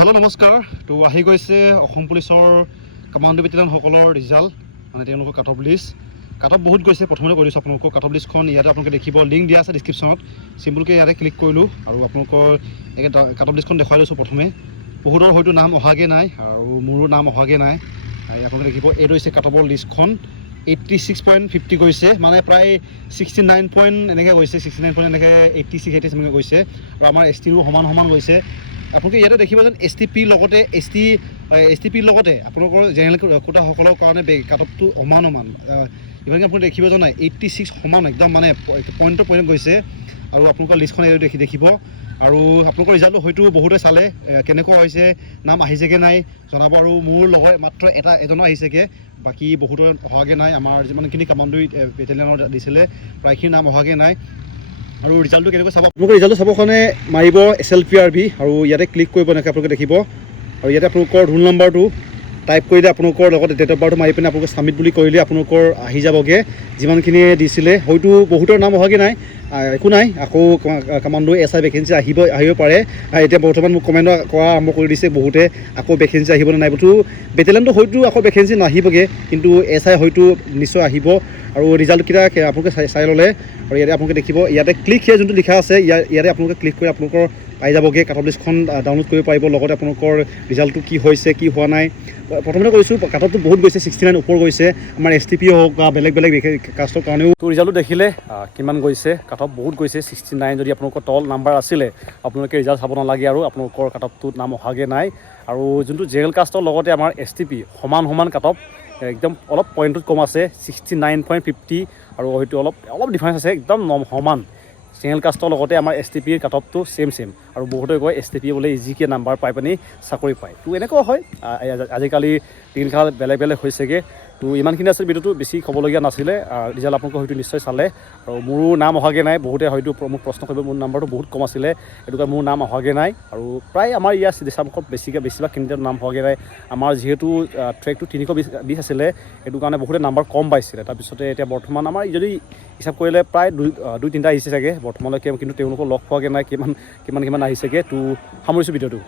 Hello' নমস্কাৰ। তো আহি গৈছে অসম পুলিচৰ কমাণ্ডো বেটেলিয়নসকলৰ ৰিজাল্ট, মানে তেওঁলোকৰ cut off list. Cut off বহুত গৈছে। প্ৰথমতে কৈ দিছোঁ আপোনালোকৰ কাট অফ লিষ্টখন ইয়াতে আপোনালোকে দেখিব, লিংক দিয়া আছে ডিছক্ৰিপশ্যনত। চিম্পলকৈ ইয়াতে ক্লিক কৰিলোঁ আৰু আপোনালোকৰ কাট অফ লিষ্টখন দেখুৱাই লৈছোঁ। প্ৰথমে বহুতৰ হয়তো নাম অহাগৈ নাই আৰু মোৰো নাম অহাগৈ নাই। আপোনালোকে দেখিব, এইটো হৈছে কাট অফৰ লিষ্টখন। 86.50 গৈছে, মানে প্ৰায় 69 এনেকৈ গৈছে, 69 এনেকৈ 86 এনেকৈ গৈছে। আৰু আমাৰ এছ টিৰো সমান গৈছে। আপোনালোকে ইয়াতে দেখিব যেন এছ টি পিৰ লগতে এছ টি পিৰ লগতে আপোনালোকৰ জেনেৰেল কোটাসকলৰ কাৰণে কাট অফটো সমান। ইভাগে আপুনি দেখিব যেন 86 সমান একদম, মানে পইণ্টত গৈছে। আৰু আপোনালোকৰ লিষ্টখন দেখিব। আৰু আপোনালোকৰ ৰিজাল্টটো হয়তো বহুতে চালে, কেনেকুৱা হৈছে, নাম আহিছেগৈ নাই জনাব। আৰু মোৰ লগৰ মাত্ৰ এজনৰ আহিছেগৈ, বাকী বহুতৰ অহাগৈ নাই। আমাৰ যিমানখিনি কমাণ্ডো বেটেলিয়নৰ দিছিলে প্ৰায়খিনি নাম অহাগৈ নাই। আৰু ৰিজাল্টটো কেনেকৈ চাব, আপোনালোকে ৰিজাল্টটো চাবৰ কাৰণে মাৰিব SLPRB আৰু ইয়াতে ক্লিক কৰিব, এনেকৈ আপোনালোকে দেখিব। আৰু ইয়াতে আপোনালোকৰ ৰোল নম্বৰটো টাইপ কৰিলে, আপোনালোকৰ লগতে ডেট অফ বাৰ্থটো মাৰি পিনে আপোনালোকে ছাবমিট বুলি কৰিলে আপোনালোকৰ আহি যাবগৈ যিমানখিনি দিছিলে। হয়তো বহুতৰ নাম অহাগৈ নাই, একো নাই, আকৌ কমাণ্ডো SI ভেকেঞ্চি আহিব পাৰে। এতিয়া বৰ্তমান মোক কমেণ্ট কৰা আৰম্ভ কৰি দিছে বহুতে, আকৌ ভেকেঞ্চি আহিব নে নাই। বোলো বেটেলিয়নটো হয়তো আকৌ ভেকেঞ্চি নাহিবগৈ, কিন্তু SI হয়তো নিশ্চয় আহিব। আৰু ৰিজাল্টকেইটা আপোনালোকে চাই ল'লে। আৰু ইয়াতে আপোনালোকে দেখিব, ইয়াতে ক্লিক হিয়াৰ যোনটো লিখা আছে, ইয়াতে আপোনালোকে ক্লিক কৰি আপোনালোকৰ পাই যাবগৈ। কাট অফ লিষ্টখন ডাউনলোড কৰিব পাৰিব, লগতে আপোনালোকৰ ৰিজাল্টটো কি হৈছে কি হোৱা নাই। প্ৰথমতে কৈছোঁ, কাট অফটো বহুত গৈছে, 69 ওপৰ গৈছে। আমাৰ STP হওক বা বেলেগ কাষ্টৰ কাৰণেও। তো ৰিজাল্টটো দেখিলে কিমান গৈছে, কাট অফ বহুত গৈছে 69। যদি আপোনালোকৰ তল নাম্বাৰ আছিলে, আপোনালোকে ৰিজাল্ট চাব নালাগে আৰু আপোনালোকৰ কাট অফটোত নাম অহাগৈ নাই। আৰু যোনটো জেনেৰেল কাষ্টৰ লগতে আমাৰ STP সমান কাট অফ, একদম অলপ পইণ্টত কম আছে 69.50, আৰু হয়তো অলপ ডিফাৰেঞ্চ আছে, একদম সমান। জেনেৰেল কাষ্টৰ লগতে আমাৰ STPৰ কাট অফটো ছেম। আৰু বহুতে কয় STP বোলে ইজিকৈ নাম্বাৰ পাই পিনি চাকৰি পায়। তো এনেকুৱাও হয়, আজিকালি দিনকাল বেলেগ হৈছেগৈ। তো ইমানখিনি আছিল ভিডিঅ'টো, বেছি ক'বলগীয়া নাছিলে। ৰিজাল্ট আপোনালোকে হয়তো নিশ্চয় চালে। আৰু মোৰো নাম অহাগৈ নাই, বহুতে হয়তো মোক প্ৰশ্ন কৰিব, মোৰ নাম্বাৰটো বহুত কম আছিলে, সেইটো কাৰণে মোৰ নাম অহাগৈ নাই। আৰু প্ৰায় আমাৰ ইয়াৰ দিচাংশত বেছিভাগ কেণ্ডিডেটৰ নাম হোৱাগৈ নাই। আমাৰ যিহেতু ট্ৰেকটো 320 আছিলে, সেইটো কাৰণে বহুতে নাম্বাৰ কম পাইছিলে। তাৰপিছতে এতিয়া বৰ্তমান আমাৰ যদি হিচাপ কৰিলে প্ৰায় দুই তিনিটা আহিছে চাগে বৰ্তমানলৈকে, কিন্তু তেওঁলোকক লগ পোৱাগৈ নাই, কিমান আহিছেগৈ। তো সামৰিছোঁ ভিডিঅ'টো।